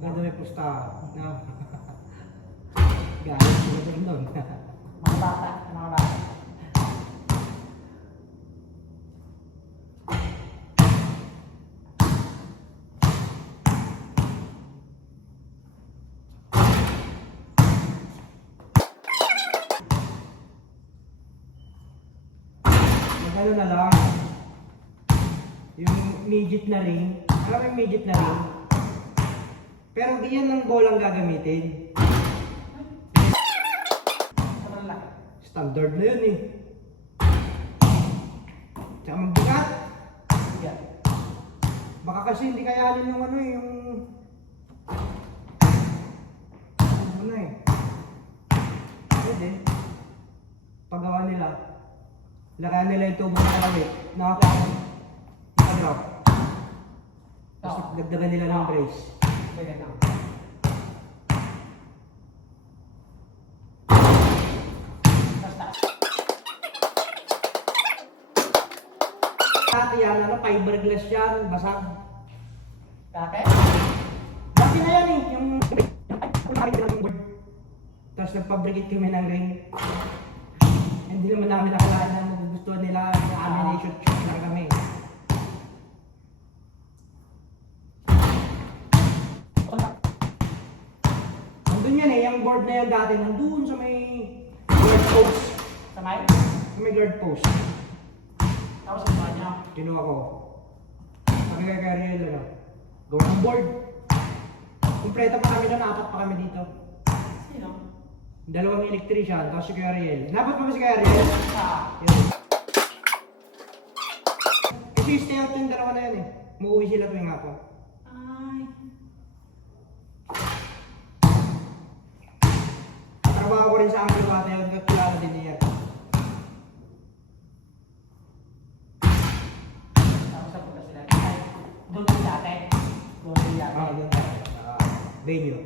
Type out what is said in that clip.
Ganda may pusta. No? Galit sila din doon. Mga bata, mga bata. Ano na lang. Yung midget na ring. Alam mo yung midget na ring? Pero di yan ng bolang gagamitin. Sobrang laki. Standard na yun eh. Tsaka magbigat. Yan. Baka kasi hindi kayanin yung ano eh, yung... Ano eh. Pwede. Paggawa nila. Lakayan nila yung tubo na kami. Naka-drop. Tapos dagdagan nila ng brace. Ganyan lang. Basta. Dati yan, ano, fiberglass yan, basag. Dati? Dati na yan eh, yung... Tapos nagpabrigate kami ng ring. Hindi naman namin nakalaan na magugustuhan nila yung amination shoot lang kami. Nandun yan eh, yung board na yan dati, nandun sa may guard post. Samay? Sa may guard post. Tapos ang mga niya. Kinuha ko. Sabi kay Ariel, ano, gawa ng board. Kumpleto pa kami doon, 4 pa kami dito. Sino? Dalawang electrician, tapos si Kuya Ariel. Dapat pa ba si Kuya Ariel? Sa... Yun. Kasi stay out yung dalawa na yan eh. Muuwi sila tuwing hapon. Ay. Trabaho ko rin sa Anglo Bata yun, kakilala din niya. Tapos napunta sila. Ay, doon din dati. Doon din dati. Doon tayo. Venue.